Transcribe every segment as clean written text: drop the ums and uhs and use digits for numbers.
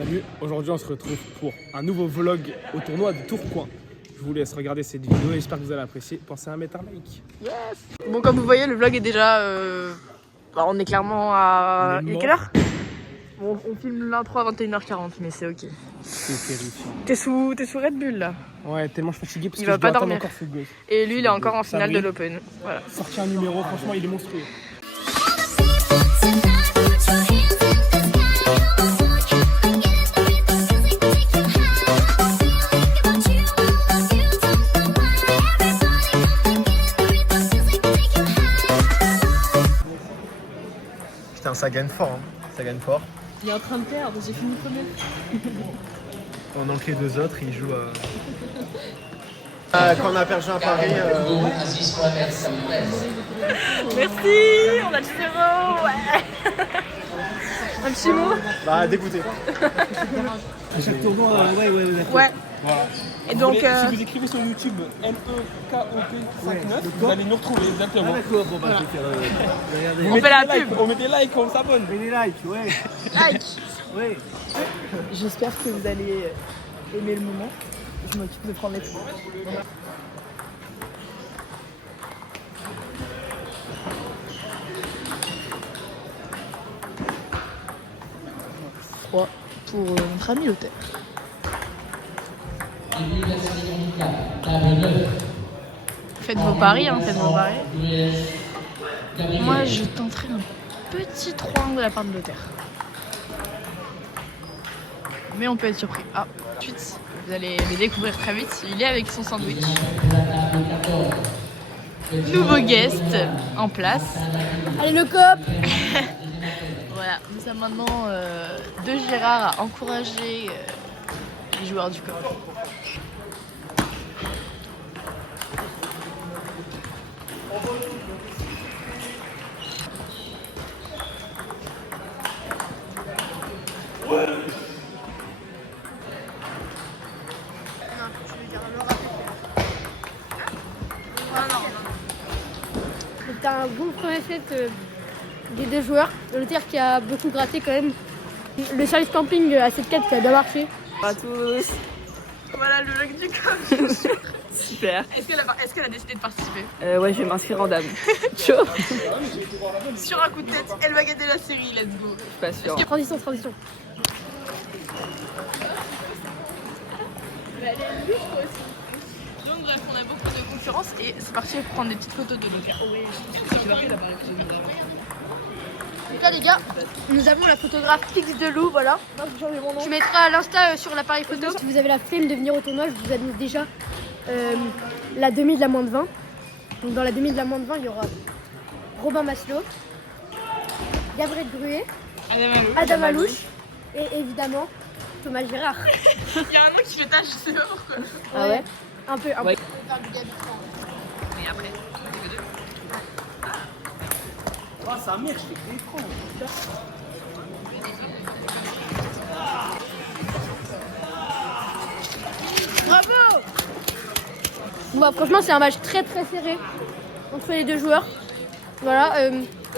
Salut, aujourd'hui on se retrouve pour un nouveau vlog au tournoi de Tourcoing. Je vous laisse regarder cette vidéo et j'espère que vous allez apprécier. Pensez à mettre un like. Yes. Bon, comme vous voyez, le vlog est déjà... on est clairement à... Il est quelle heure? Bon, on filme l'intro à 21h40, mais c'est ok. C'est terrifiant. T'es sous Red Bull là? Ouais, tellement je suis fatigué parce il que va je pas dois dormir. encore ce gosse. Et lui, il est encore en finale de l'Open. Voilà. Sorti un numéro, franchement, il est monstrueux. Putain, ça gagne fort, hein. Ça gagne fort. Il est en train de perdre, j'ai fini premier. On manque les deux autres, ils jouent quand on a perdu un pari. Merci, on a le 0, ouais. Un petit mot? Bah, dégoûté. Chaque tournoi, ouais, d'accord. Ouais. Voilà. Et donc, Si vous écrivez sur YouTube LEKOP59, vous allez nous retrouver exactement. D'accord, bon bah, regardez. on fait la pub. On met des likes, on s'abonne. Mets des likes, ouais. Like. Ouais. J'espère que vous allez aimer le moment. Je m'occupe de prendre les photos. Froid pour notre ami l'hôtel. Faites vos paris, faites vos paris. Moi, je tenterai un petit 3-1 de la part de l'hôtel. Mais on peut être surpris. Ah, tout de suite, vous allez le découvrir très vite. Il est avec son sandwich. Nouveau guest en place. Allez le cop. Voilà, nous sommes maintenant de Gérard à encourager les joueurs du COP. C'est un bon premier set des deux joueurs. Le terre qui a beaucoup gratté quand même. Le service camping à 7-4 qui a bien marché. Bonjour à tous. Voilà le vlog du COP. Super. Est-ce qu'elle a décidé de participer? Ouais, je vais m'inscrire en dame. Chaud. Sur un coup de tête, elle va gagner la série, let's go. Pas sûr. Transition. Donc bref, on a beaucoup de concurrence et c'est parti pour prendre des petites photos de nos gars. Donc là les gars, nous avons la photographe fixe de Lou, voilà. Je mettrai à l'insta sur l'appareil photo. Si vous avez la flemme de venir au tournoi, je vous annonce déjà la demi de la moins de 20. Donc dans la demi de la moins de 20, il y aura Robin Maslow, Gabriel Gruet, Adam Alouche et évidemment Thomas Girard. Il y a un nom qui fait tâche, je sais pas pourquoi. Ah ouais. Un peu. Ouais. Et après, Oh, sa mère, je fais des écrans. Bravo. Bon, franchement, c'est un match très serré entre les deux joueurs. Voilà.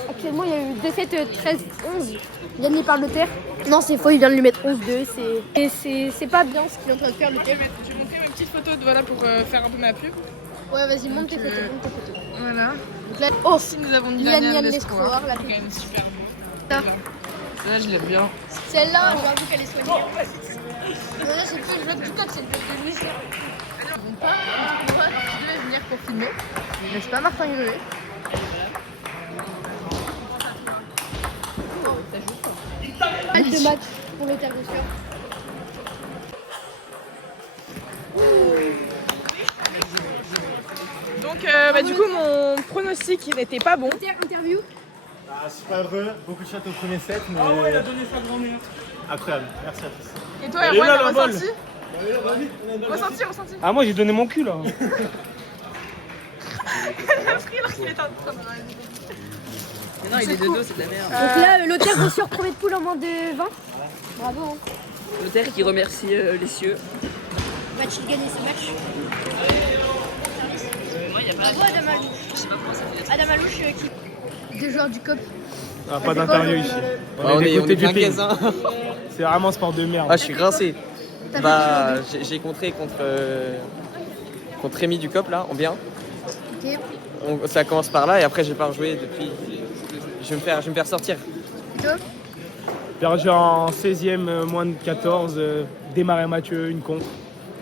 Actuellement, il y a eu 2-7, 13-11 gagné par le terre. Non, c'est faux, il vient de lui mettre 11-2. C'est pas bien ce qu'il est en train de faire, le terre. je vais montrer mes petites photos voilà, pour faire un peu ma pub. Ouais, vas-y, monte tes photos. Voilà. Donc là, oh, Si nous avons dit Liane la Lescoir, la c'est quand même super Ça. beau. Celle-là, je l'aime bien. celle-là, j'avoue qu'elle est soignée. Non, là, c'est plus le vlog du coq, c'est le vlog de Louis. Donc pas, tu devais venir pour filmer. N'est-ce pas Martin Gruet? De match pour les terres de sûr. Donc du coup mon pronostic n'était pas bon. Interview. Ah, super heureux, beaucoup de chats au premier set, mais. Ah ouais, il a donné sa grand-mère. Incroyable, merci à tous. Et toi Elle est Erwan, là, le la balle. ressenti? Ressenti. Ah, moi j'ai donné mon cul là. Elle a pris lorsqu'il était en train de... Non, il est de dos, c'est de la merde. Donc là, l'auteur de sûr premier de poule en moins de 20. Bravo. Le terre qui remercie les cieux. Va-t-il gagner ce match? Bravo Adam Alouche. Adam Alouche qui... Deux joueurs du COP Ah, pas d'interview ici. On des est côtés bien du pays. gaze, hein. C'est vraiment un sport de merde. Ah, je suis grincé. Bah, j'ai contré contre Rémi Ducop là, en bien. Ok. Ça commence par là et après j'ai pas rejoué depuis. Je vais me faire sortir. Perdu en 16e, moins de 14. Démarrer Mathieu, une contre.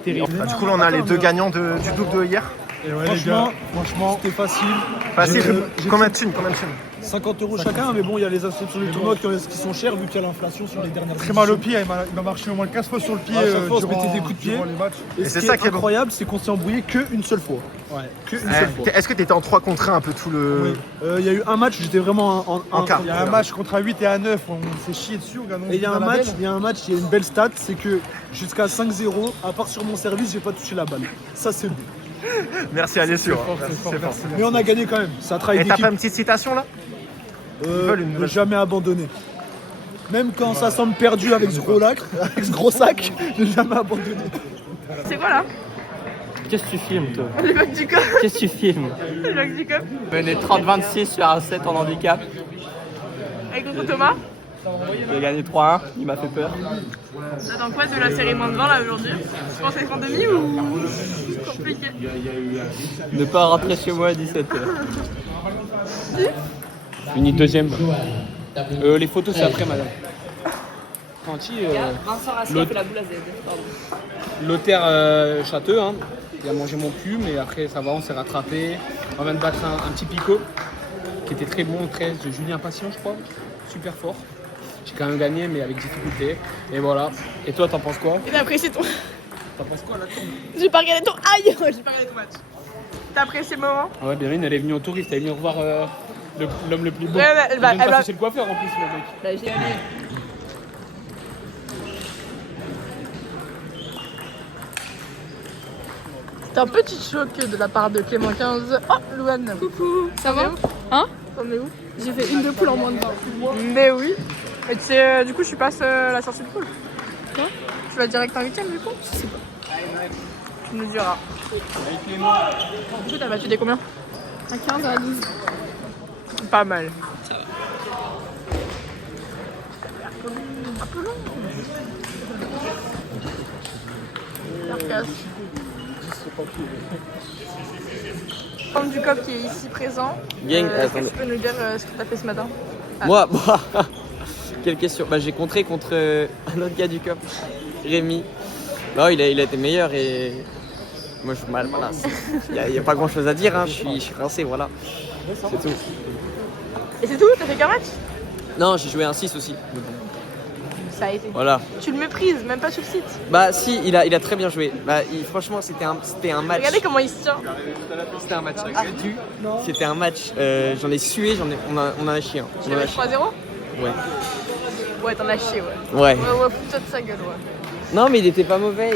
Terrible. Bah, du coup, là, on a les deux gagnants du double de hier. Et ouais, franchement, c'était facile. Facile. Combien de thunes 50 € chacun, mais bon, il y a les inscriptions du tournoi qui sont chères vu qu'il y a l'inflation sur les dernières Très mal au pied, il m'a marché au moins 15 fois sur le pied. À chaque fois, on se mettait des coups de pied. durant les matchs. Et c'est ce ça qui qui est est bon. incroyable, c'est qu'on s'est embrouillé qu'une seule fois. Ouais, qu'une seule fois. Est-ce que tu étais en 3 contre 1 un peu tout le. Oui. Il y a eu un match, j'étais vraiment En quart. Il y a un match contre un 8 et un 9, on s'est chié dessus. Et il y a un match, il y a une belle stat, c'est que jusqu'à 5-0, à part sur mon service, j'ai pas touché la balle. Ça, c'est beau. Merci, allez sûr. Mais on a gagné quand même. Ça travaille Et t'as d'équipe. pas une petite citation là veulent une Ne nouvelle. jamais abandonner. Même quand ça semble perdu avec ce gros sac, ne jamais abandonner. C'est quoi là? Qu'est-ce que tu filmes toi? Les bugs du cop. Qu'est-ce que tu filmes? Les bugs du cop. Menez 30-26 sur un 7 en handicap. Avec contre Thomas. J'ai gagné 3-1, il m'a fait peur. T'attends quoi de la série moins de 20 là aujourd'hui? Tu penses être en demi ou compliqué? Ne pas rentrer chez moi à 17h. Fini deuxième. Les photos, c'est après, madame. Franchi, Vincent Rassi a fait la boule à Z. Pardon. Lothaire Châteux, hein. Il a mangé mon cul, mais après ça va, on s'est rattrapé. On vient de battre un petit picot qui était très bon, 13 de Julien Patient, je crois. Super fort. J'ai quand même gagné, mais avec difficulté. Et voilà. Et toi, t'en penses quoi? Et t'as apprécié ton. T'en penses quoi là? J'ai pas regardé ton. Aïe! J'ai pas regardé ton match. T'as apprécié le moment? Ah ouais, Bérine, elle est venue au touriste, elle est venue revoir l'homme le plus beau. Ouais, elle Il va- vient de elle va- passer chez le coiffeur en plus, le mec. Bah, j'ai gagné. C'est un petit choc de la part de Clément 15. Oh, Louane. Coucou, ça va? Hein? T'en es où? J'ai fait une de poule en moins de 20. Mais oui. Et tu sais, du coup, je passe la sortie de poule. Quoi? Tu vas direct en 8ème du coup? Je sais pas. Tu nous diras. Du coup, t'as battu des combien? À 15 à 12. Pas mal. Carcasse. Homme du COP qui est ici présent. Gang, Est-ce que attendez. tu peux nous dire ce que t'as fait ce matin? Moi, quelle question. Bah, j'ai contré contre un autre gars du COP, Rémi. Non, il a été meilleur et moi je joue mal. Voilà. Il n'y a pas grand chose à dire, hein. Je suis rincé, voilà. C'est tout. Et c'est tout? T'as fait qu'un match? Non, j'ai joué un 6 aussi. Ça a été. Voilà. Tu le méprises, même pas sur le site. Bah, si, il a très bien joué. Bah, franchement, c'était un match. Regardez comment il se tient. C'était un match ardu. C'était un match. J'en ai sué, on en a chié. Hein. Tu On en a l'avais chié. 3-0? Ouais. Ouais, t'en as chié, ouais. Ouais. Ouais, fous-toi de sa gueule, ouais. Non, mais il était pas mauvais.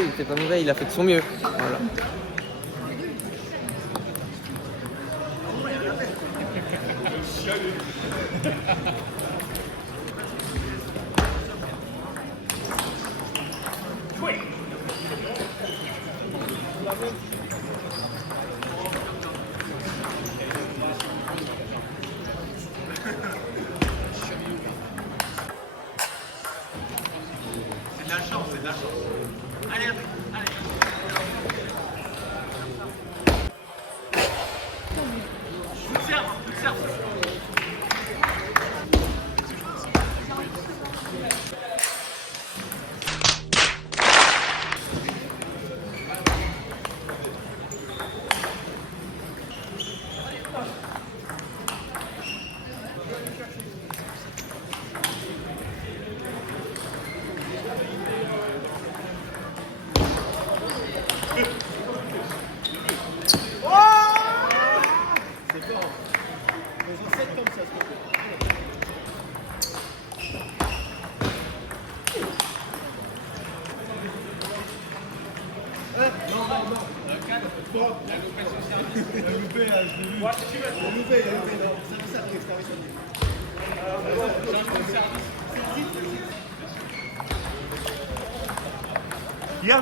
Il a fait de son mieux. Voilà.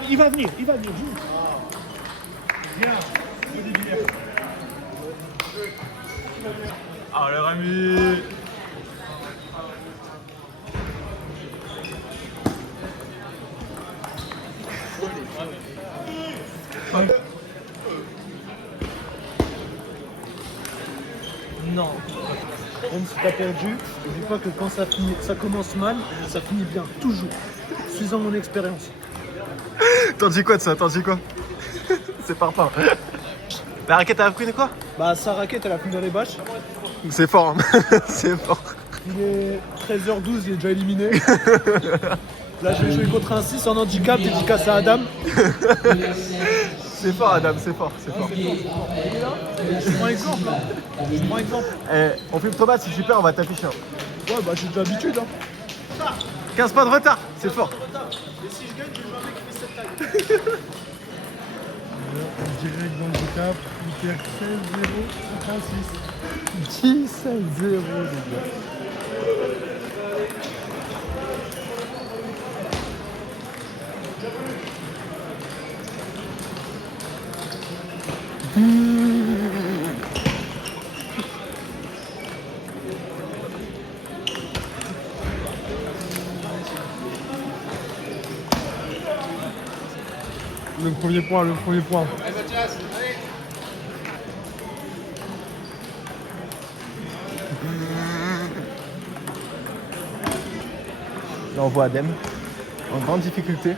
Il va venir. Viens. Ah, le Rémi. Même si t'as perdu, n'oublie pas que quand ça commence mal, ça finit bien, toujours. Suivant mon expérience. T'en dis quoi de ça? T'en dis quoi? C'est parfum. La raquette a pris de quoi? Bah sa raquette elle a pris dans les bâches. C'est fort, hein. C'est fort. Il est 13h12, il est déjà éliminé. Là je vais jouer contre un 6 en handicap, dédicace à Adam. C'est fort, Adam, c'est fort, c'est fort. Je prends exemple. Hein. Je prends exemple. On filme trop bas, si tu perds, on va t'afficher. Ouais bah j'ai de l'habitude. Hein. 15 points de retard, c'est fort. Et si je gagne, je veux un mec qui fait cette taille. Direct handicap, il perd 16-0, 36. 10-0, les gars. Le premier point, le premier point. Là, on voit Adem en grande difficulté.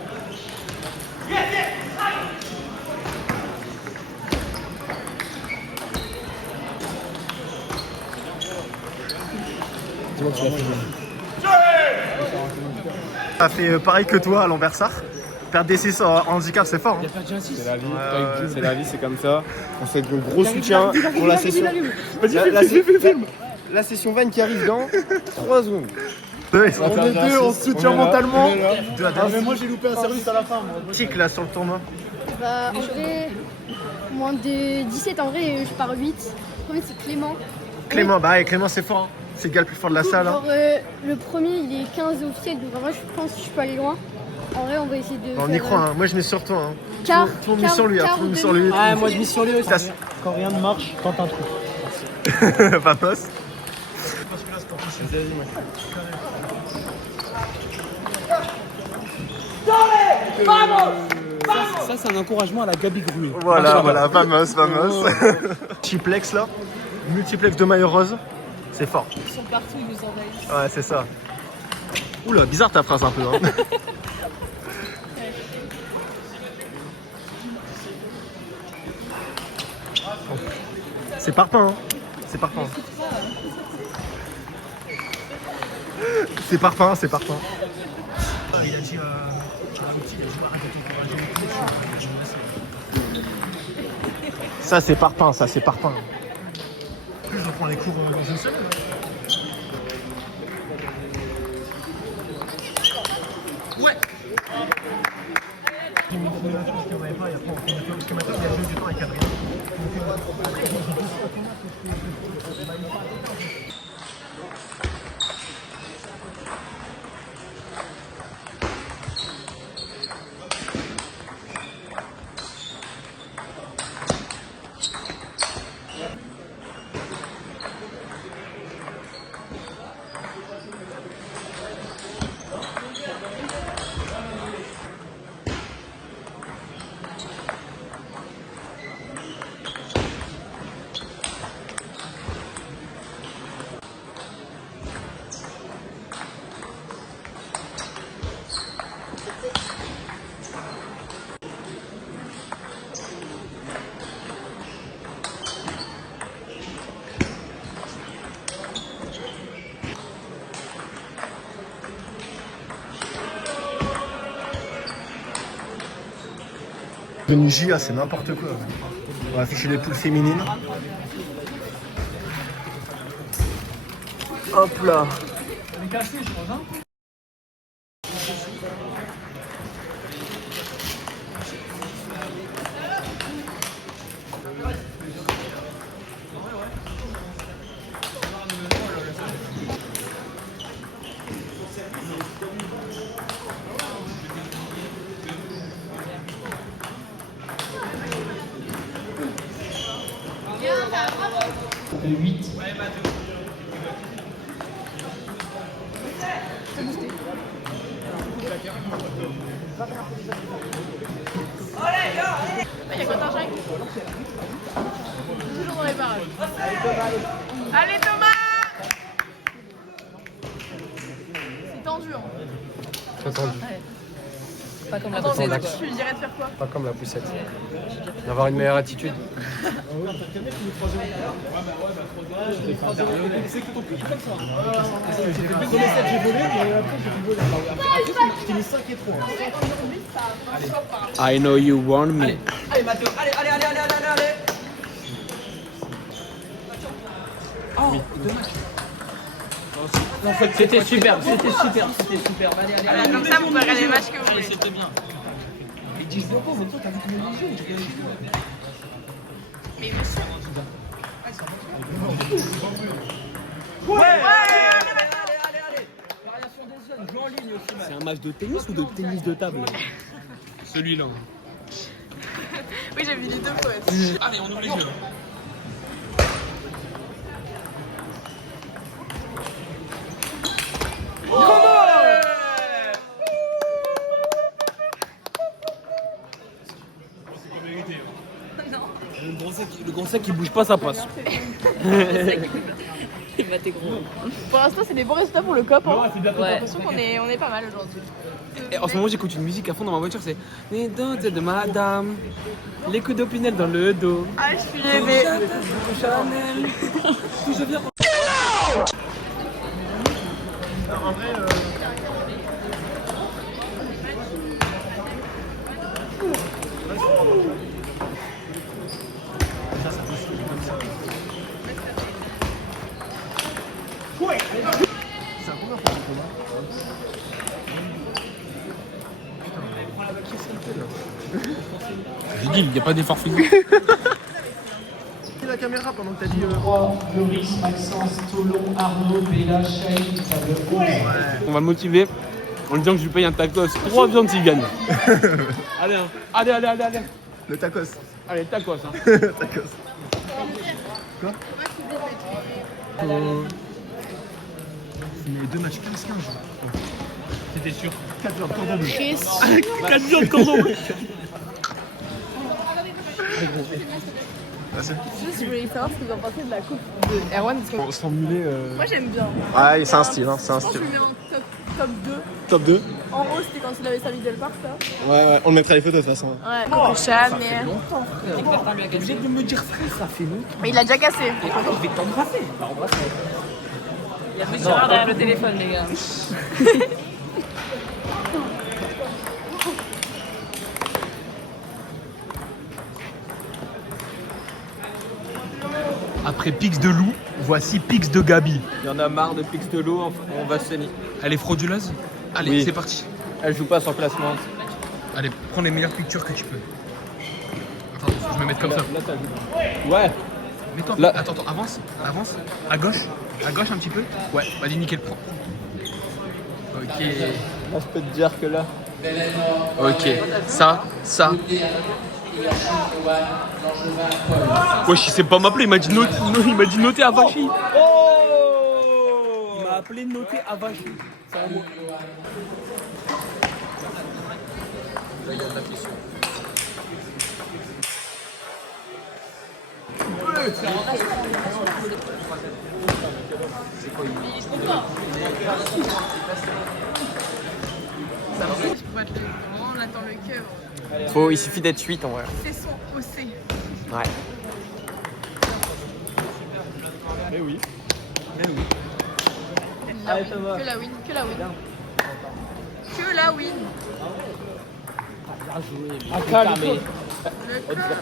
Ça fait pareil que toi à l'Anversar. Perdre des 6 en handicap, c'est fort. Hein. C'est la vie, c'est la vie, c'est comme ça. On fait de gros soutien pour la session. La session van qui arrive dans 3 secondes. On est deux, on se soutient mentalement. Ah, mais moi j'ai loupé un service à la fin. Tic là sur le tournoi. Bah, en vrai, moins de 17, en vrai, je pars 8. Le premier, c'est Clément. Clément, bah ouais, Clément c'est fort. Hein. C'est le gars le plus fort de la salle. Hein. Genre, le premier, il est 15 officiel, donc en vrai, je pense que je peux aller loin. En vrai, on va essayer de. On y croit, hein. Moi je mets sur toi. Hein. Quart, Tout le monde mis sur lui, hein. Tout le monde mis sur lui. Ah, moi je mise sur lui aussi. Quand rien ne marche, tente un truc. Vamos. Ça, c'est un encouragement à la Gabi Gruy. Voilà, voilà, vamos. Multiplex là. Multiplex de maillot rose. C'est fort. Ils sont partout, ils nous envahissent. Ouais, c'est ça. Oula, bizarre ta phrase un peu. Hein. C'est parpaing, hein. C'est parpaing. C'est parpaing, c'est parpaing. Il a dit Ça c'est parpaing, ça c'est parpaing. plus je reprends les cours dans une semaine. Ouais. Une JA, c'est n'importe quoi. On va afficher les poules féminines. Hop là. Il y a Quentin Jacques. Toujours dans les parages. Allez Thomas! tendu. Hein. Très tendu. Pas comme la Attends, poussette. tu lui dirais de faire quoi? Pas comme la poussette. D'avoir une meilleure attitude. I know you want me. Allez Mathéo, allez. C'était super. Allez, Comme ça, vous pouvez regarder les matchs que vous voulez. c'était bien. Mais il me sert. Variation des zones, joue en ligne aussi. C'est un match de tennis ou de tennis de table? Celui-là. Oui, j'ai vu les deux fois. Allez, on ouvre les yeux. Le grand sac qui bouge pas, ça passe. il va t'es gros. Pour l'instant, c'est des bons résultats pour le COP. Hein. J'ai Ouais. l'impression qu'on est pas mal aujourd'hui. Et en ce moment, j'écoute une musique à fond dans ma voiture, c'est les dents de madame, les coups d'opinel dans le dos. Ah, je suis aidée. J'ai dit, il n'y a pas d'effort physique. La caméra pendant que t'as dit. Loris, Maxence, Tolon, Arnaud, Bella, Shane, table 11. On va le motiver en lui disant que je lui paye un tacos 3 viandes s'il gagne. Allez, hein. allez. Le tacos. Allez, tacos. Hein. Tacos. Quoi Mais 2 matchs 15-15. C'était sûr. 4 viandes cordon bleu. 4 viandes cordon bleu. Juste, je voulais savoir ce que vous en pensez de la coupe de Erwan. Parce que On s'emmulait. moi, j'aime bien. Ah, c'est un style, hein, c'est un Je pense que style. je le mets en top 2. Top 2. En haut, c'était quand il avait servi Del Parc, ça. Ouais, on le mettra les photos de toute façon. Ouais, Coco Chanel. Obligé de me dire frère, ça fait longtemps. Mais il l'a déjà cassé. Je vais t'embrasser. Il y a Monsieur Rard derrière le téléphone, les gars. Après Pix de loup, voici Pix de Gabi. Il y en a marre de Pix de l'eau, on va se tenir. Elle est frauduleuse? Allez, Oui. c'est parti. Elle joue pas sans classement. Allez, prends les meilleures pictures que tu peux. Attends, faut que je me mette comme ça. Là, t'as vu. Ouais. Mets-toi. Là. Attends, avance. À gauche un petit peu. Ouais, vas-y, nickel, prends. Ok. Là, je peux te dire que là. Ok, ça. Wesh, il sait pas m'appeler, il m'a dit noter à Vachi. Il m'a appelé noter à Vachi. C'est un mot. On attend le cœur. Il suffit d'être 8 en vrai. C'est son OC. Ouais. Eh oui. Que la win. Que la win. Le cœur.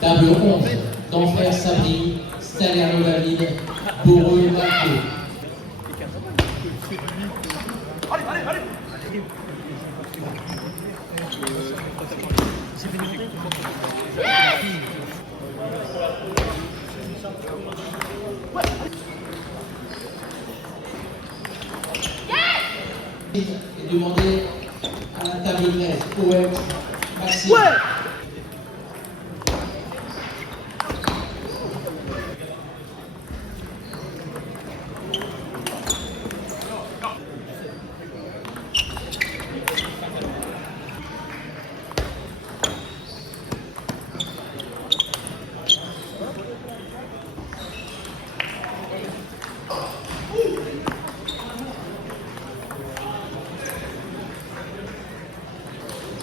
Table 11. D'Enfer, Sabri, Salerno, David, Bourreux, Marco. Et demander à la table 13, Poète, Maxime.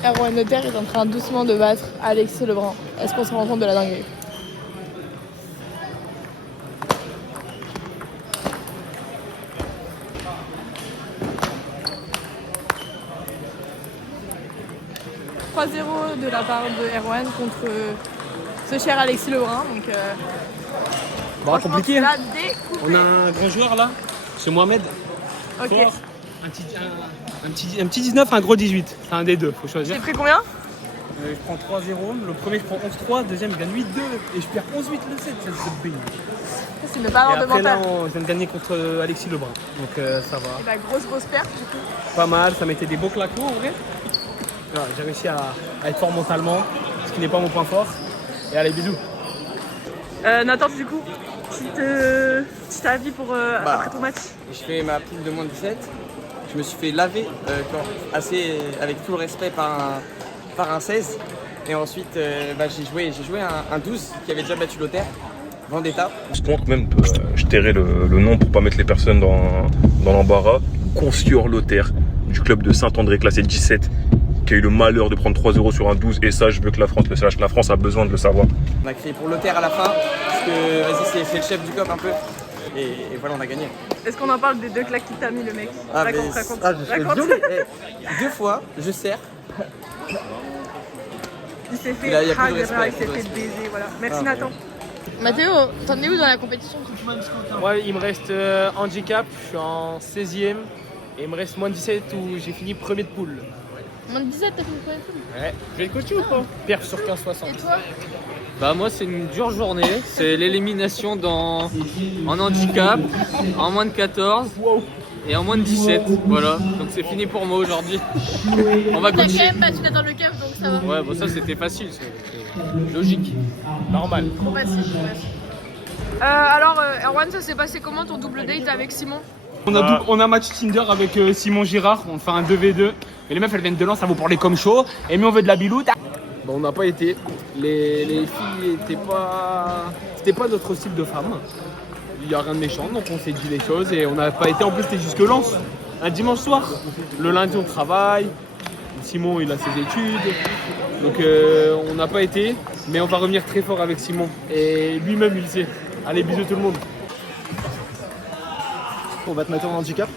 Erwan Notaire est en train doucement de battre Alexis Lebrun. Est-ce qu'on se rend compte de la dinguerie? « 3-0 de la part de Erwan contre ce cher Alexis Lebrun. Donc, Bon, compliqué. Hein. On a un grand joueur là, c'est Mohamed. Ok. Fort. Un petit 19, un gros 18. C'est un des deux, faut choisir. J'ai pris combien? Je prends 3-0. Le premier, je prends 11-3. Le deuxième, je gagne 8-2. Et je perds 11-8 le 7. Ça se paye. C'est une valeur de Et après, là, mental. je viens de gagner contre Alexis Lebrun. Donc ça va. Et bah, grosse perte du coup. Pas mal, ça mettait des beaux claquements en vrai. Ouais, j'ai réussi à être fort mentalement, ce qui n'est pas mon point fort. Et allez, bisous. Nathan, du coup, petit avis pour après ton match. Je fais ma poule de moins de 17. Je me suis fait laver avec tout le respect par un 16. Et ensuite, j'ai joué un 12 qui avait déjà battu Lothaire, Vendetta. Justement, quand même, je tairai le nom pour pas mettre les personnes dans l'embarras. Concior Lothaire, du club de Saint-André, classé 17, qui a eu le malheur de prendre 3-0 sur un 12. Et ça, je veux que la France le sache. La France a besoin de le savoir. On a crié pour Lothaire à la fin, parce que vas-y, c'est le chef du COP un peu. Et voilà, on a gagné. Est-ce qu'on en parle des 2 claques qu'il t'a mis, le mec? Raconte. Je suis violé. 2 fois, je sers. Il s'est fait Là, y a plus de il respect, s'est fait baiser, voilà. Merci Ah, Nathan. Mathéo, t'en es où dans la compétition? Ouais, il me reste handicap, je suis en 16e. Et il me reste moins de 17 où j'ai fini premier de poule. Moins de 17, t'as fini premier de poule? Ouais. Je vais le coacher ou pas? Perf sur 15-60. Et toi? Bah moi c'est une dure journée, c'est l'élimination en handicap, en moins de 14 et en moins de 17, voilà. Donc c'est fini pour moi aujourd'hui. On va T'as quand coacher. même battu Nathan Le Cave, donc ça va. Ouais bon ça c'était facile, c'est logique. Normal. Trop facile. Alors Erwan, ça s'est passé comment ton double date avec Simon? On a match Tinder avec Simon Girard, on fait un 2v2. Et les meufs elles viennent de Lens, ça vous parler comme chaud. Et nous on veut de la biloute. Bon, on n'a pas été. Les filles c'était pas notre style de femme. Il n'y a rien de méchant, donc on s'est dit les choses et on n'a pas été. En plus, c'était jusque Lens, un dimanche soir. Le lundi, on travaille. Simon, il a ses études. Donc, on n'a pas été. Mais on va revenir très fort avec Simon. Et lui-même, il sait. Allez, bisous tout le monde. On va te mettre en handicap.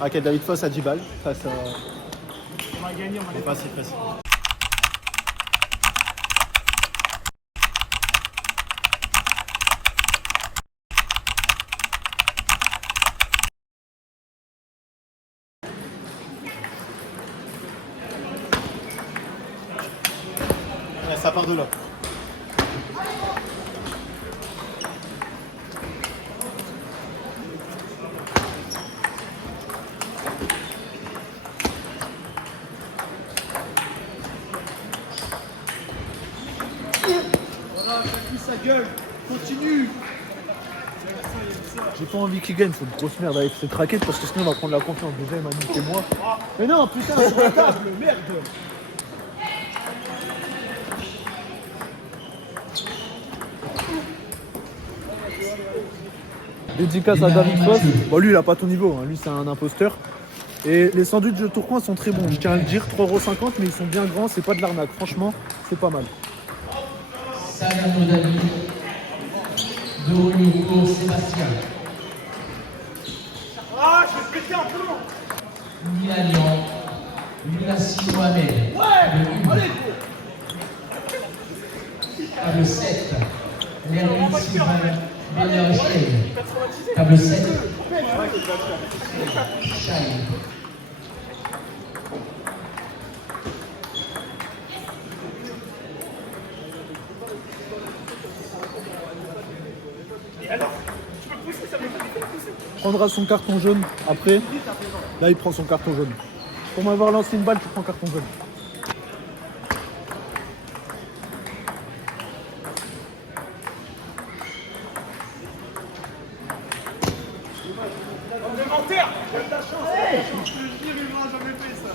Raquel David Foss à 10 balles. Face à... On va gagner, on va pas si facile. Ouais, ça part de là. sa gueule, continue. J'ai pas envie qu'il gagne, faut une grosse merde avec cette raquette parce que sinon on va prendre la confiance. Déjà, Manu et moi. Mais non, putain, sur la table, merde. Dédicace à David Foss. Bon, lui, il a pas ton niveau, hein. Lui, c'est un imposteur. Et les sandwichs de Tourcoing sont très bons. Je tiens à le dire, 3,50 €, mais ils sont bien grands, c'est pas de l'arnaque. Franchement, c'est pas mal. Salamou David, Doriou pour Sébastien. Ah, je vais péter un plomb. Mila Lyon, Munassi Mohamed. Ouais, allez. Table 7, Lermine Sylvain Bennerstein. Table 7, Chaille. Prendra son carton jaune après. Là, il prend son carton jaune. Pour m'avoir lancé une balle, tu prends carton jaune. Complémentaire. Je te jure, il m'aura jamais fait ça.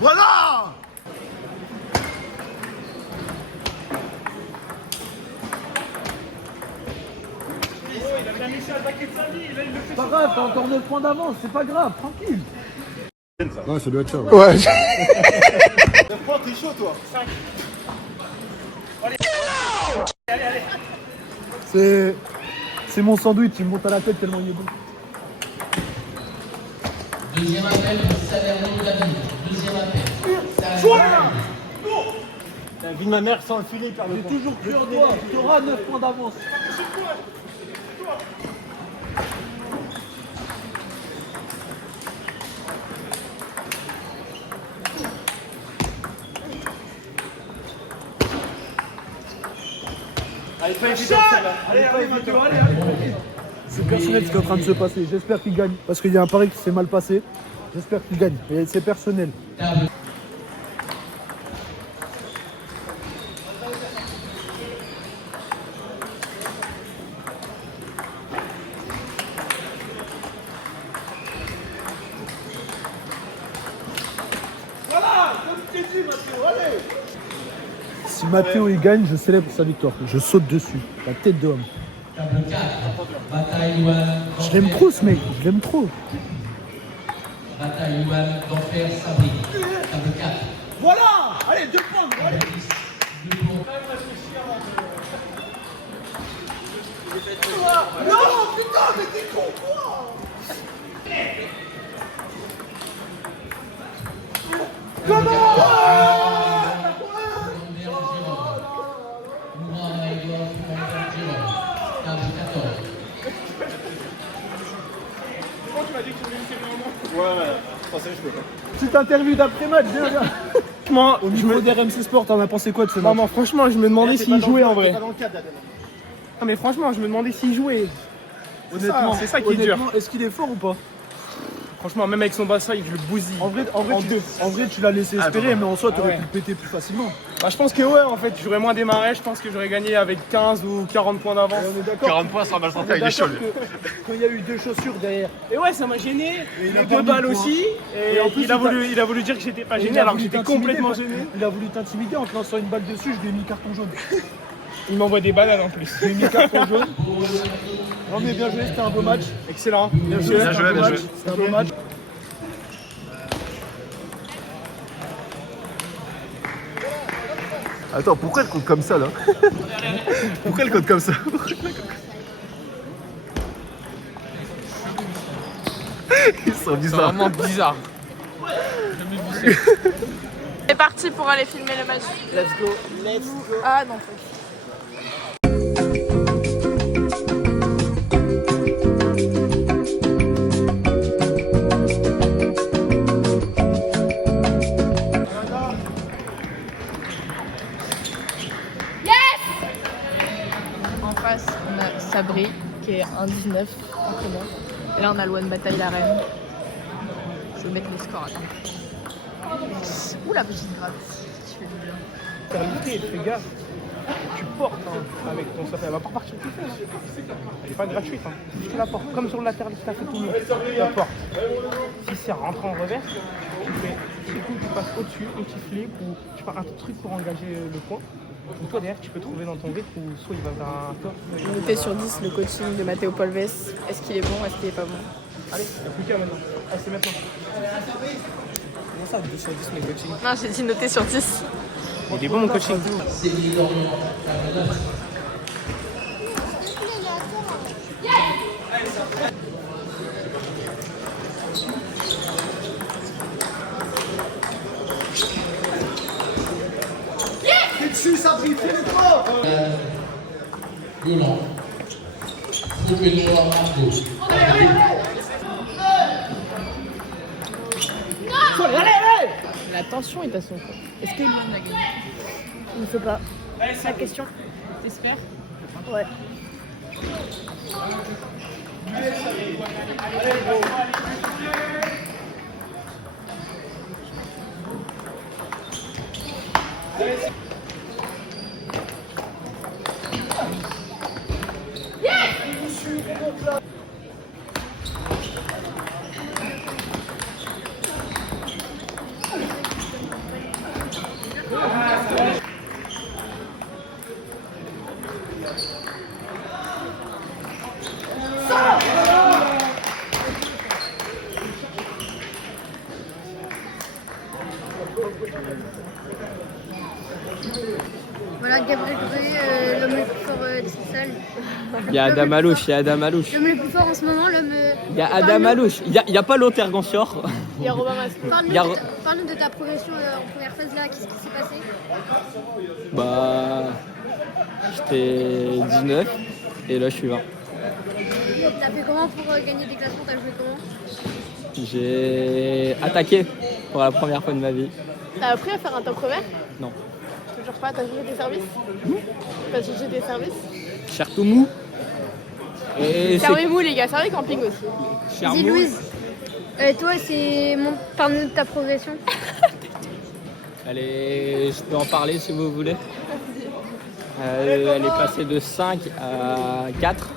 Voilà! Il a bien mis C'est pas grave, t'as encore 9 points d'avance, c'est pas grave, tranquille. Ouais, ça doit être ça. Ouais. Prends, t'es chaud, toi. C'est mon sandwich, il me monte à la tête tellement il est bon. Deuxième appel pour Salerno David. Deuxième appel. La vie de ma mère sans le filet, j'ai toujours cru en toi, tu auras 9 points d'avance. Allez, pas évident celle-là. Allez, Mathieu, allez. C'est personnel ce qui est en train de se passer. J'espère qu'il gagne. Parce qu'il y a un pari qui s'est mal passé. J'espère qu'il gagne. Et c'est personnel. Si Mathéo il gagne, je célèbre sa victoire. Je saute dessus. La tête de homme. Table 4. Bataille Luan. Je l'aime trop ce mec. Je l'aime trop. Bataille Luan d'Enfer Sabri. Table 4. Voilà. Allez, 2 points. Allez. Non, putain, mais t'es con quoi? Petite interview d'après-match, viens. Moi, Au niveau des RMC Sport, t'en as pensé quoi de ce match? non, franchement, je me demandais s'il jouait en vrai. T'es pas dans le cadre, là, Non, mais franchement, je me demandais s'il jouait. honnêtement, c'est ça qui est dur. Est-ce qu'il est fort ou pas? Franchement, même avec son bassin, il le bousille. En vrai, tu l'as laissé espérer, mais en soi, t'aurais pu le péter plus facilement. Bah, je pense que ouais, en fait, j'aurais moins démarré. Je pense que j'aurais gagné avec 15 ou 40 points d'avance. On est d'accord. 40 points sans mal On santé, est il est chaud. d'accord que quand il y a eu 2 chaussures derrière, Et ouais, ça m'a gêné. Et il a Les pas 2 mis balles de points. aussi. Et, Et en plus, il a voulu dire que j'étais pas gêné alors que j'étais complètement gêné. Il a voulu t'intimider en te lançant une balle dessus, je lui ai mis carton jaune. Il m'envoie des bananes en plus. Je lui ai mis carton jaune. Non mais bien joué, c'était un beau match. Excellent. Bien joué, Bien joué, bien joué. C'était un beau match. Attends, pourquoi elle compte comme ça là? Pourquoi elle compte comme ça? Ils sont C'est bizarres. vraiment bizarre. C'est parti pour aller filmer le match. Let's go, let's go. Ah non. En face, on a Sabri qui est 1,19 entraîneur. Et là, on a Luan Bataille la reine. Je vais mettre les scores, attends. Ouh la petite gratte. Tu fais du bien. Terminé, fais gaffe. Tu portes avec ton sapin. Elle va pas partir tout seul. Elle est pas gratuite. Tu la portes. Comme sur le latéral, tu as fait tout le monde. Tu la portes. Si c'est rentré en revers, tu fais tu passes au-dessus, un petit flip ou tu fais un truc pour engager le point. Ou toi derrière, tu peux trouver dans ton rythme ou soit il va vers un top. Noté sur 10 le coaching de Matteo Polves. Est-ce qu'il est bon, est-ce qu'il est pas bon? Allez, il n'y a plus qu'à maintenant. Allez, c'est maintenant. Comment ça, 2 sur 10 mes coachings? Non, j'ai dit noté sur 10. Il est bon mon coaching. T'es dessus, Sabri, fais-le-toi. Yolande. Troupeno à Marco. La tension est à son fond. Est-ce que Luan a gagné? Je ne sais pas. C'est la question. T'espères? Ouais. Voilà, Gabriel Gré, l'homme le plus fort de cette salle. Il y a Adam Alouche, L'homme le plus fort en ce moment, l'homme. Il y a Adam Alouche, il y a pas Lothar Gancior. Il y a Robin Maslow. Parle-nous de ta progression en première phase là, qu'est-ce qui s'est passé? Bah, j'étais 19 et là je suis 20. T'as fait comment pour gagner des classements? T'as joué comment? J'ai attaqué pour la première fois de ma vie. T'as appris à faire un top revers? Non. Toujours pas, t'as joué des services? T'as joué des services? Chertoumou. Et Servez mou les gars, servez camping aussi. Vas-y Louise, toi parle-nous de ta progression. Allez, je peux en parler si vous voulez. Elle est passée de 5 à 4.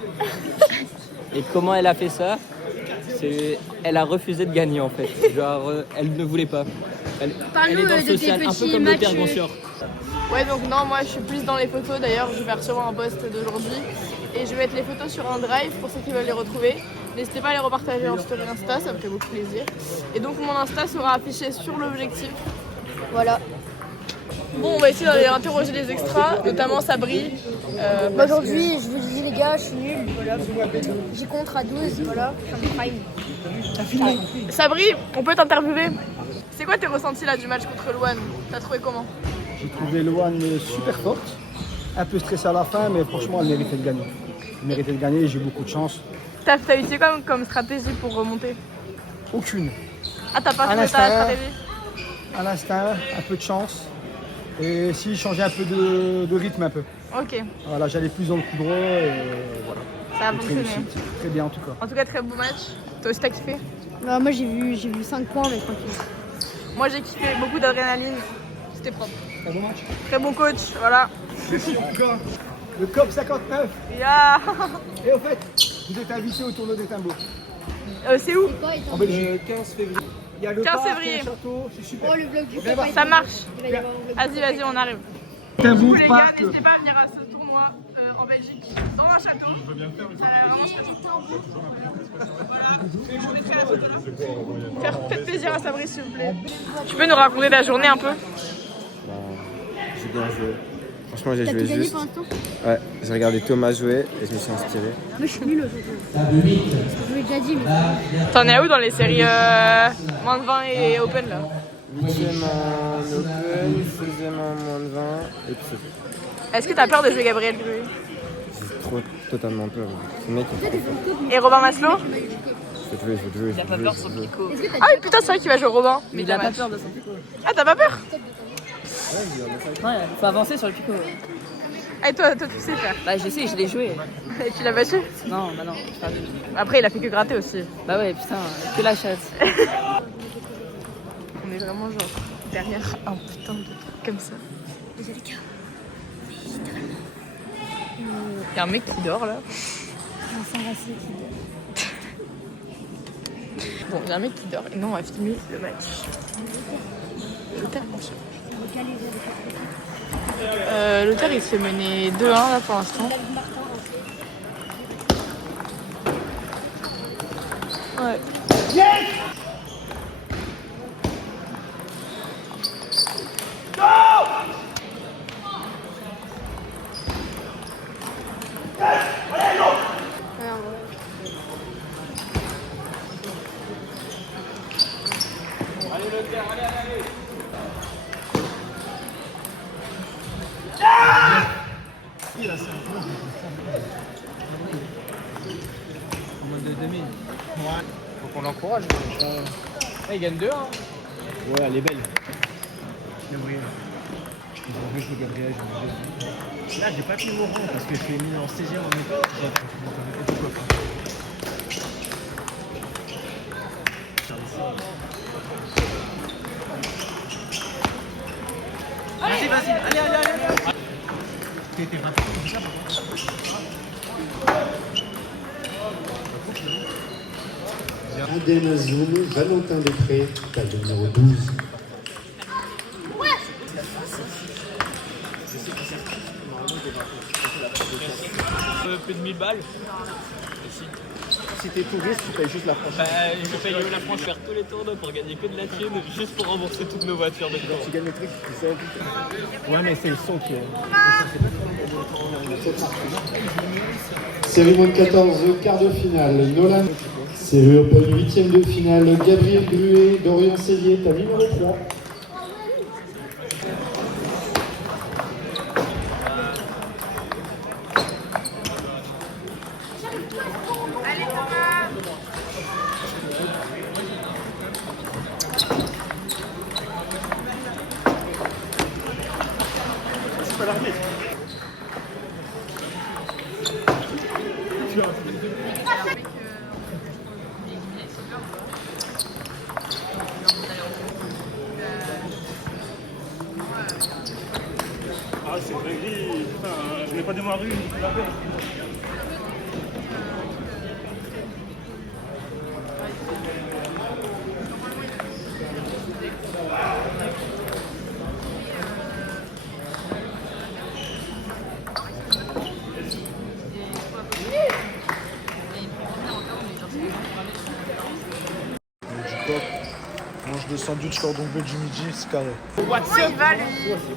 Et comment elle a fait ça? Elle a refusé de gagner en fait. Genre, elle ne voulait pas. Elle est dans le social, un peu comme le Lothar Gancior. Ouais, donc non, moi je suis plus dans les photos. D'ailleurs, je vais recevoir un post d'aujourd'hui. Et je vais mettre les photos sur un drive pour ceux qui veulent les retrouver. N'hésitez pas à les repartager en story Insta, ça me fait beaucoup plaisir. Et donc mon Insta sera affiché sur l'objectif. Voilà. Bon, on va essayer d'aller interroger les extras, notamment Sabri. Aujourd'hui, je vous le dis les gars, je suis nulle. Voilà. J'y contre à 12, voilà, je suis en prime. Sabri, on peut t'interviewer. C'est quoi tes ressentis là du match contre Louane? T'as trouvé comment? J'ai trouvé Louane super forte, un peu stressée à la fin, mais franchement elle méritait de gagner. Elle méritait de gagner, j'ai eu beaucoup de chance. T'as utilisé quoi comme stratégie pour remonter? Aucune. Ah, t'as pas trouvé ta stratégie? À l'instinct, un peu de chance. Et si changer un peu de rythme un peu. Ok. Voilà, j'allais plus dans le coup droit et voilà. Ça a fonctionné. Très bien en tout cas. En tout cas, très beau match. Toi aussi, t'as kiffé? Bah, moi j'ai vu 5 points, mais tranquille. Moi j'ai kiffé, beaucoup d'adrénaline. C'était propre. Très bon match. Très bon coach, voilà. Le COP 59. Yeah. Et au fait, vous êtes invité au tournoi des Timbaud. C'est où? En Belgique. 15 février. Il y a le 15 parc, février. il y a le château, c'est super. Oh, le vlog du Ça marche. Vas-y, on arrive. Timbaud, Vous les gars, parc. n'hésitez pas à venir à ce tournoi en Belgique, dans un château. Ça a l'air vraiment spécial. Faites plaisir à Sabri s'il vous plaît. Tu peux nous raconter ta journée un peu? J'ai bien joué. Franchement, j'ai T'as joué tout gagné juste. pour l'instant? Ouais, j'ai regardé Thomas jouer et je me suis inspiré. Moi je suis nulle aujourd'hui. Je l'ai déjà dit, mais. T'en es où dans les séries moins de 20 et open là? 8ème en open, 16ème en moins de 20 et puis c'est tout. Est-ce que t'as peur de jouer Gabriel Gruy? J'ai totalement peur. Ce mec il est trop fort. Et Robin Maslow? Je vais jouer. Il a pas peur de son pico. Ah oui, putain, c'est vrai qu'il va jouer Robin. Mais il a pas peur de son pico. Ah, t'as pas peur? Ouais, faut avancer sur le pico. Ah, et toi tu sais faire? Bah, je sais, je l'ai joué. Et tu l'as battu? Non, bah non. Après, il a fait que gratter aussi. Bah ouais, putain, que la chatte. On est vraiment genre derrière un putain de truc comme ça. Il y a un mec qui dort là. Bon, il y a un mec qui dort et nous on va filmer le match. L'Auxerre, L'Auxerre il se fait mener 2-1 là pour l'instant. Ouais. En mode de demi. Ouais. Faut qu'on l'encourage. Il gagne 2-1. Ouais, elle est belle. Gabriel. Je vais jouer Gabriel, Là, j'ai pas pris mon rang parce que je suis mis en 16ème en même temps. Vas-y, allez. T'es rapide comme ça, Adèle Azoum, Valentin Després, table numéro 12. Plus de 1000 balles. si t'es touriste, tu payes juste la franchise. Je paye la France faire tous les tournois pour gagner que de la thune, juste pour rembourser toutes nos voitures de Tu gagnes le truc, tu sais. Ouais, mais c'est le son qui est. Série moins de 14, quart de finale, Nolan. Série Open, 8e de finale, Gabriel Gruet, Dorian Sellier, ta numéro 3. Ah, c'est vrai, putain, je n'ai pas démarré, la peine. Mange de sandwich cordon bleu du midi, c'est carré.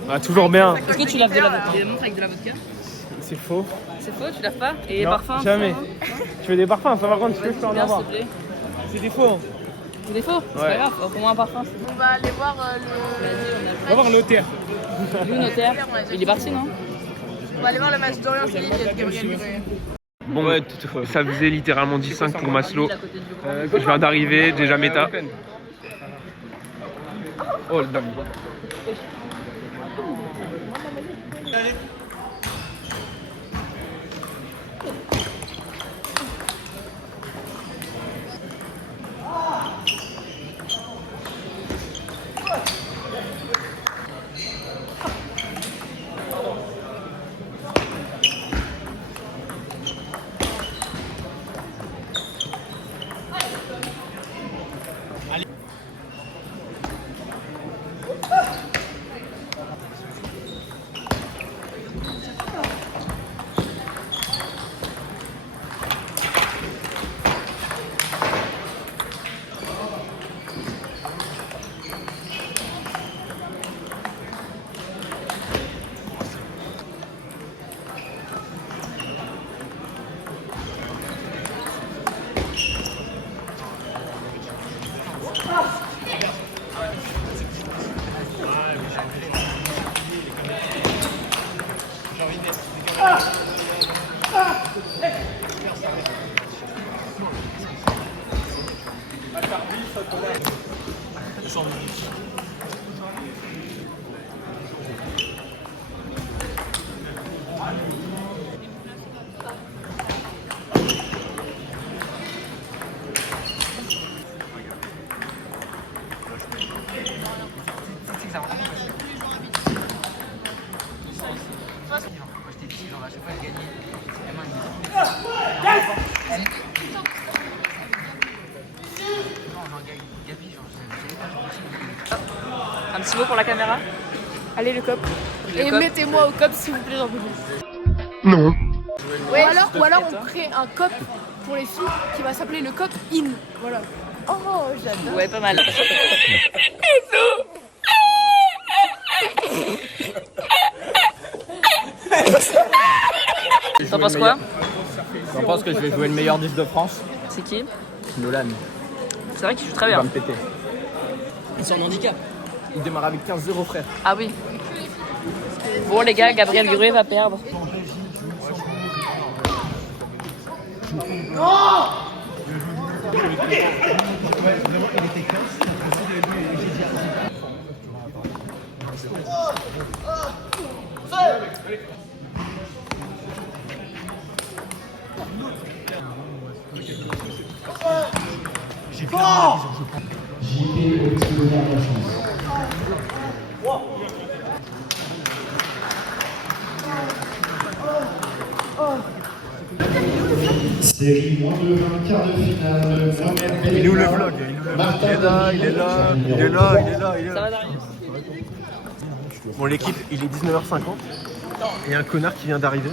Ah, toujours bien. Est-ce que tu laves de la vodka? Des montres avec de la vodka? C'est faux. C'est faux, tu laves pas? Et les Non, parfums? jamais. Tu veux des parfums? Ça va prendre, tu peux en Bien, avoir. s'il te plaît. C'est des faux. Hein. C'est des faux? C'est Ouais. pas grave, pour moi un parfum. On va aller voir On va voir le notaire. Lui, notaire, il est parti, non? On va aller voir le match d'Orient Sellier et de Gabriel Gruet. Bon, ça faisait littéralement 10-5 pour Maslow. Je viens d'arriver, déjà méta. Oh, le dame. Un petit mot pour la caméra? Allez, le cop. Le Et cop. mettez-moi au cop s'il vous plaît, j'en peux plus. Non. Ouais, ou alors on crée un cop pour les filles qui va s'appeler le cop in. Voilà. Oh, j'adore. Ouais, pas mal. T'en penses quoi? J'en pense que je vais jouer le meilleur 10 de France. C'est qui? Nolan. C'est vrai qu'il joue très Il va bien. me péter. Ils sont en handicap. Il démarre avec 15-0, frère. Ah oui. Bon les gars, Gabriel Gruet va perdre. JP au petit bonheur de la chance. Série moins de 20, quart de finale. Il est où le vlog? Il est là, il est là, il est là, il est là, il est là. Bon, l'équipe, il est 19h50. Il y a un connard qui vient d'arriver.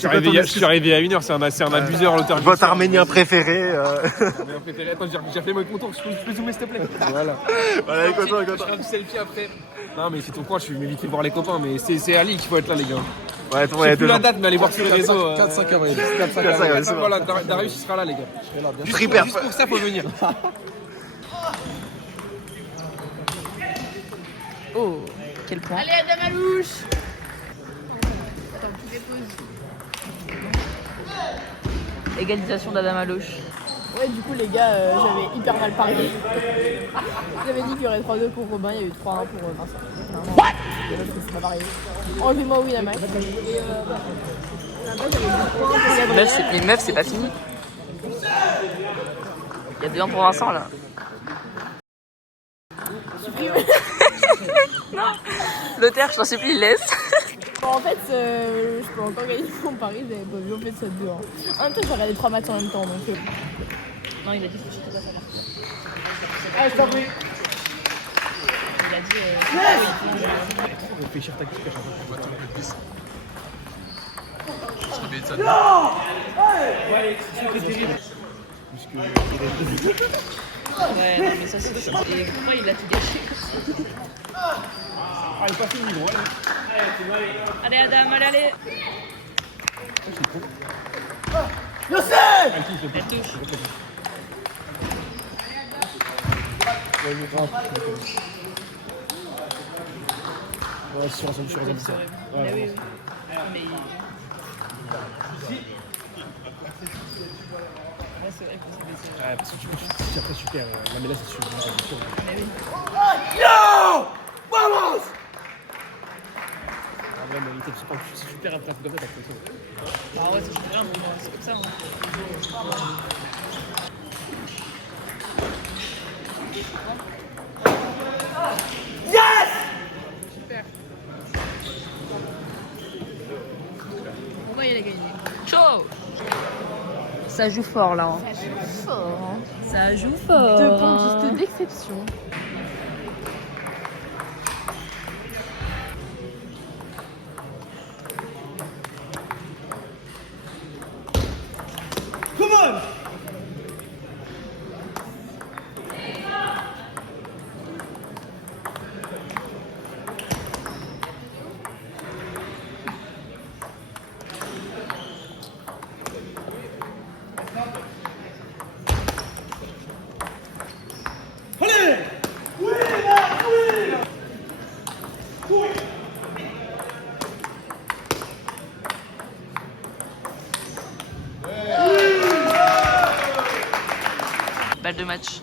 Je suis arrivé à 1h, c'est un abuseur l'auteur. Votre arménien préféré. Attends, j'ai fait mon tour, je peux zoomer s'il te plaît. Voilà. Voilà, content. Je ferai un selfie après. Non, mais c'est ton coin, je vais vite voir les copains, mais c'est Ali qu'il faut être là, les gars. Ouais, je sais plus la date, mais allez voir sur les réseaux. 4-5 avril. Voilà, Darius il sera là, les gars. Juste pour ça, faut venir. Oh, quel point. Allez, Adam Alouche. Attends, tu déposes. Égalisation d'Adam Alouche. Ouais, du coup, les gars, j'avais hyper mal parié. J'avais dit qu'il y aurait 3-2 pour Robin, il y a eu 3-1 pour Vincent. What? C'est pas pareil. Enlevez-moi Winamax. Et Mais meuf, c'est pas fini. Il y a 2-1 pour Vincent là. Non, l'auteur, je t'en supplie, il laisse. Bon, en fait, je peux encore gagner mon pari, j'avais pas vu, en fait, ça 2-1. En même temps, j'ai regardé 3 matchs en même temps, donc... Non, il a dit que c'était pas ça là. Ah, je t'en prie. Il a dit... Réfléchir tactique à chaque fois. Ouais, non, mais ça c'est ça. Et pourquoi il a tout gâché? Ah, il est pas fini, gros, allez Adam, allez. Je sais. Ouais, sur ça. Ouais, oui. Mais... c'est vrai que c'est... Ouais, parce que tu tires très super. Là, mais là, c'est sûr. Mais oui. Yo! Vamos! Ah, vraiment, il était super après comme ça, t'as fait ça. Ah ouais, c'est super bien, c'est comme ça. Yes! Super. On va y aller gagner. Chaud! Ça joue fort là. Hein. Ça joue fort. Hein. Ça joue fort. Deux pointistes d'exception. Come on! Balle de match.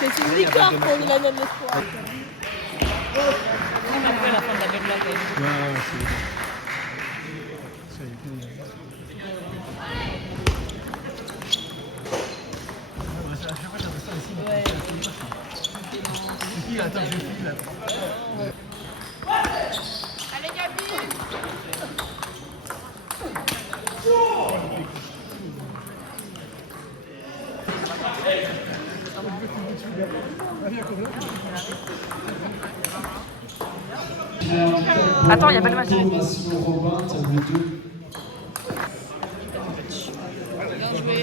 C'est une victoire pour Milan Espoir. Après la fin de la belle là quand même. Ouais, Allez, Gabi! Attends, il n'y a pas de match. Massimo Robin, table 2. Bien joué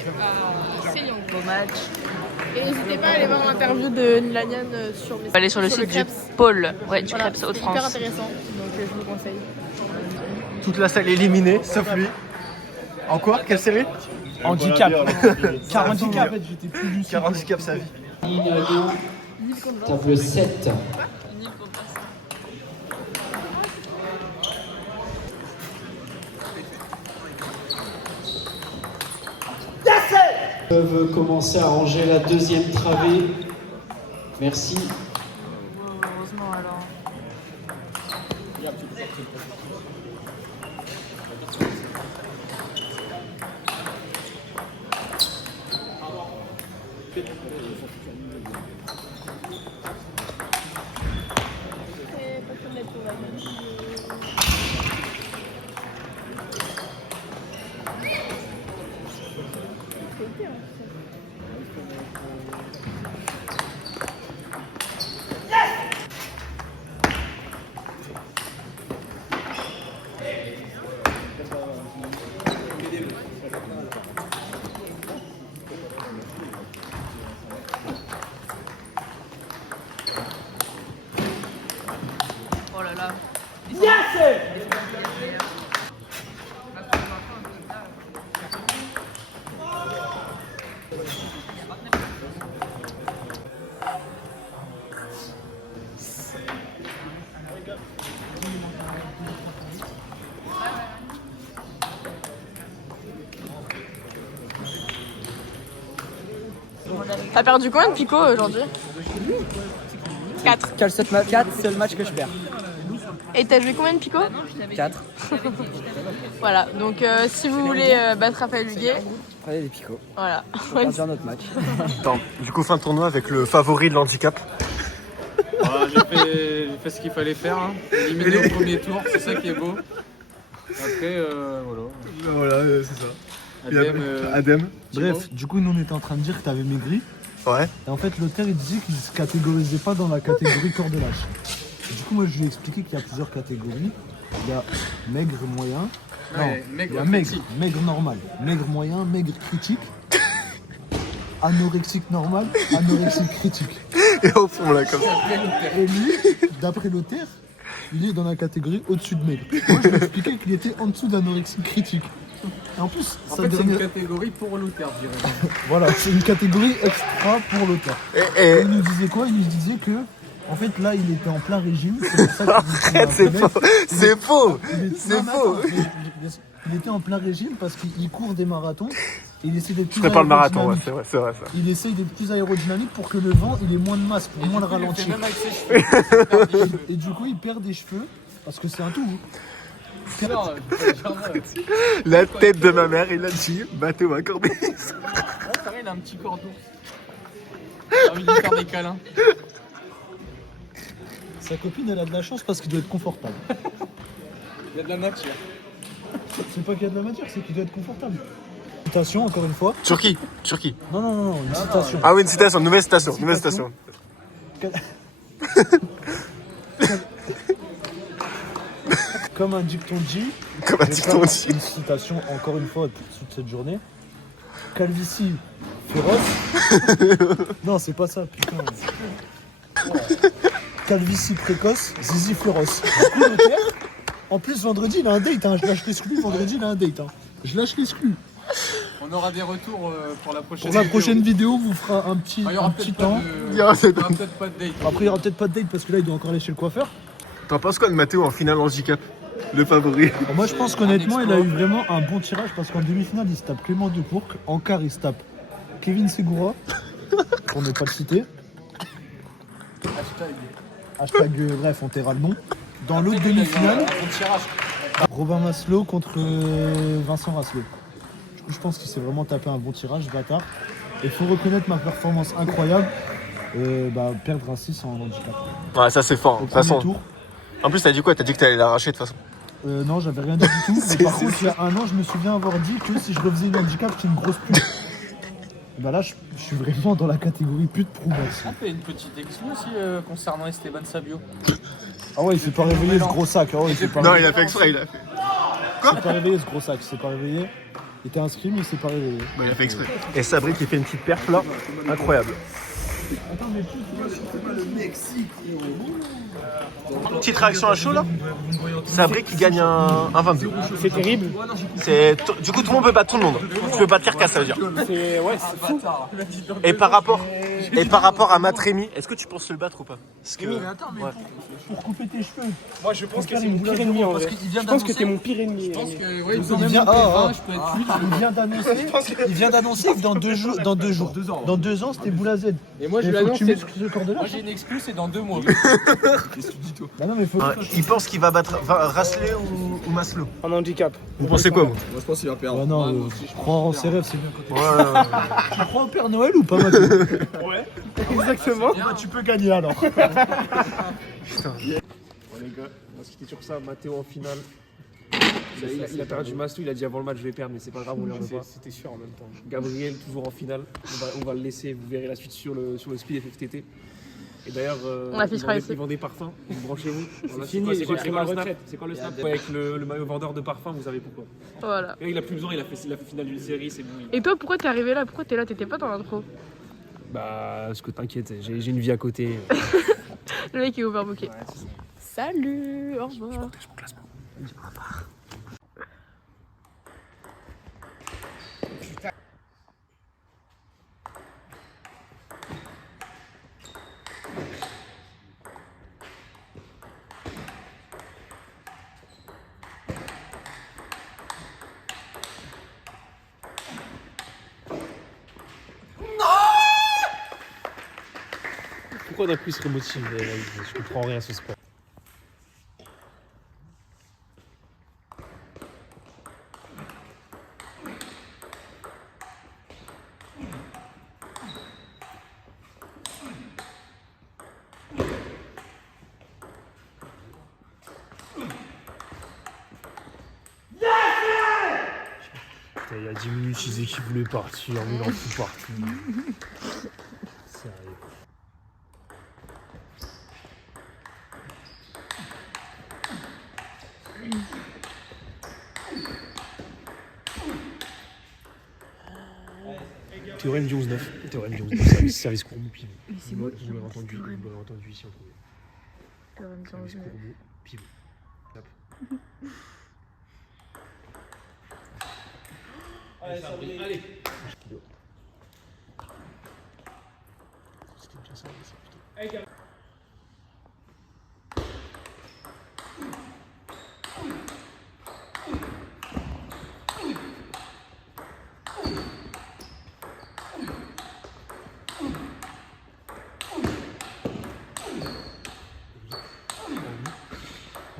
à Célion. Beau match. Et n'hésitez pas à aller voir l'interview de Nilanian sur mes Aller sur le site du pôle. Ouais, du Crêpes Hauts-de-France. C'est hyper Hauts-de-France. intéressant, donc je vous le conseille. Toute la salle éliminée, sauf lui. En quoi? Quelle série? handicap. 40 handicap, en fait, j'étais plus lucide. 40 handicap sa vie. Ligne à Lyon, table 7. Peuvent commencer à ranger la deuxième travée. Merci. Heureusement alors. T'as perdu combien de picots aujourd'hui? 4. 4, c'est le match que je perds. Et t'as joué combien de picots? 4. Voilà, donc si vous voulez battre Raphaël Huguet, Prenez des picots. voilà. On va faire notre match. Attends, du coup, fin de tournoi avec le favori de l'handicap. Voilà, j'ai fait ce qu'il fallait faire. Hein. Éliminé au premier tour, c'est ça qui est beau. Après, voilà. Voilà, c'est ça. Adem. Bref, du coup, nous on était en train de dire que t'avais maigri. Ouais. Et en fait, l'auteur il disait qu'il se catégorisait pas dans la catégorie corps de lâche. Et du coup, moi je lui ai expliqué qu'il y a plusieurs catégories. Il y a maigre moyen. Ouais, non, maigre il y a maigre, critique. maigre normal, maigre moyen, maigre critique. Anorexique normal, anorexique critique. Et au fond, là, comme ça. Et lui, d'après l'auteur, il est dans la catégorie au-dessus de maigre. Moi, je lui ai expliqué qu'il était en dessous d'anorexie critique. Et en plus, En sa fait, c'est une dernière... catégorie pour l'auteur, je dirais. Voilà, c'est une catégorie extra pour l'auteur. Et il nous disait quoi? Il nous disait que, en fait, là, il était en plein régime. C'est pour ça qu'il C'est faux. C'est faux. C'est faux. Il était en plein régime parce qu'il court des marathons. Et il essaie d'être plus Je ferai pas le marathon, ouais, aérodynamique. c'est vrai ça. Il essaye d'être plus aérodynamique pour que le vent il ait moins de masse, pour moins le ralentir. Même avec ses cheveux. Et du coup il perd des cheveux parce que c'est un tout. Non, La tête de ma mère, il a dit, bateau à Corbis. c'est vrai, il a un petit corps d'ours. J'ai envie de lui faire des câlins. Sa copine elle a de la chance parce qu'il doit être confortable. Il y a de la nature. C'est pas qu'il y a de la matière, c'est qu'il doit être confortable. Citation encore une fois. Turquie. Non, une citation. Ah oui, une citation, nouvelle citation. Comme un dicton dit. Comme un je vais dicton faire dit. Une citation encore une fois toute cette journée. Calvitie féroce. Non, c'est pas ça, putain. Calvitie précoce, zizi féroce. Du coup, l'auteur, en plus, vendredi, il a un date. Hein. Je lâche l'exclu. Vendredi, il a un date. Hein. Je lâche l'exclu. On aura des retours pour la prochaine Pour la prochaine vidéo, vous fera un petit, il y aura un peut-être petit pas temps. il y aura peut-être pas de date. Après, il y aura peut-être pas de date parce que là, il doit encore aller chez le coiffeur. T'en penses quoi de Mathéo en finale handicap? Le favori. Alors moi, je pense qu'honnêtement, il a eu vraiment un bon tirage parce qu'en demi-finale, il se tape Clément Decourc. En quart, il se tape Kevin Segura, pour ne pas le citer. Hashtag bref, on taira le nom. Dans l'autre demi-finale, Robin Maslow contre Vincent Rasselot. Du coup, je pense qu'il s'est vraiment tapé un bon tirage, bâtard. Et il faut reconnaître ma performance incroyable. Perdre un 6 en handicap. Ouais, ça c'est fort. Au De toute façon. premier tour. En plus, t'as dit quoi? T'as dit que t'allais l'arracher de toute façon. Non, j'avais rien dit du tout. Mais par contre, il y a un an, je me souviens avoir dit que si je refaisais une handicap, c'était une grosse pute. Bah là, je suis vraiment dans la catégorie pute prouvasse. On fait une petite exclu aussi concernant Esteban Sabio. Ah ouais, il s'est pas réveillé ce gros sac. Ah ouais, il s'est pas Non, réveillé. il a fait exprès, il a fait. Il s'est pas réveillé ce gros sac, il s'est pas réveillé. Il était inscrit, mais il s'est pas réveillé. Bah, il a fait exprès. Et Sabri qui fait une petite perf là, incroyable. Attends, mais plus le Mexique. Petite réaction à chaud là. Sabri qui gagne un 22. C'est terrible. Du coup, tout le monde peut battre tout le monde. Tu peux pas te faire casse, ça veut dire. C'est fou. Et par rapport à Matt Rémy, est-ce que tu penses le battre ou pas? Parce que. Mais attends, mais pour couper tes cheveux. Moi, je pense que c'est mon pire ennemi en vrai. Je pense que t'es mon pire ennemi. Il vient d'annoncer que dans 2 ans, c'était Boulazed. Et moi, je Il lui faut que annonce. tu muscles ce corps de Moi, lâche. j'ai une exclu, c'est dans 2 mois. Bah non, mais faut. Il pense qu'il va battre Rasselot ou Maslow. En handicap. Vous pensez quoi, vous? Moi je pense qu'il va perdre. Ah non, croire en ses rêves, c'est bien quand Ouais. tu crois au Père Noël ou pas, Mathieu? Ouais, exactement. Bah, tu peux gagner alors. Bon les gars, on va se quitter sur ça. Mathéo en finale. Il a perdu Maslow, il a dit avant le match je vais perdre, mais c'est pas grave, on lui en veut pas. C'était sûr en même temps. Gabriel toujours en finale. On va le laisser, vous verrez la suite sur le speed FFTT. Et d'ailleurs, On affichera ici. ils vendent des parfums, branchez-vous. Voilà, fini, c'est quoi j'ai pris le ma snap? retraite. C'est quoi le snap? Avec le maillot vendeur de parfums, vous savez pourquoi. Voilà. Et il a plus besoin, il a fait finale d'une série, c'est bon. Et toi, pourquoi t'es arrivé là? Pourquoi t'es là? T'étais pas dans l'intro? Bah, ce que t'inquiète, j'ai une vie à côté. Le mec est overbooké. Salut, au revoir. Pourquoi d'un coup il se remotive? Je comprends rien à ce sport. Putain, il y a 10 minutes, je disais qu'il voulait partir, mais il en fout partout. Sérieux. Théorème du 11-9. Théorème du 11-9. Service Courbou pivot. Mais c'est moi Vous l'avez entendu, ici en premier. Service Courbou pivot. Hop. Allez, Sabri, allez. C'était bien ça, mais c'est plutôt. Hey, gars.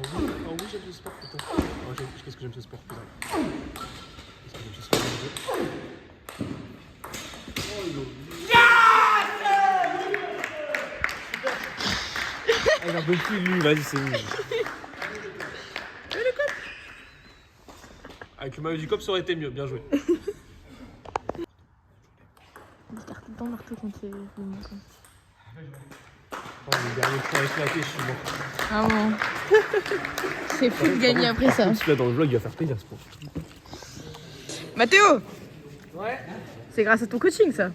Ah oui, j'aime ce sport, putain. Qu'est-ce que j'aime ce sport, putain. Qu'est-ce que j'aime ce sport, il en peut plus, lui, vas-y, c'est bon. Avec le maillot du COP, ça aurait été mieux, bien joué. J'écarte tout le temps marteau contre les mots comme ça. Oh, le dernier point éclaté, je suis mort. Ah bon. C'est fou de gagner après ça. Celui-là dans le vlog, il va faire plaisir, ce point. Mathéo. Ouais. C'est grâce à ton coaching ça.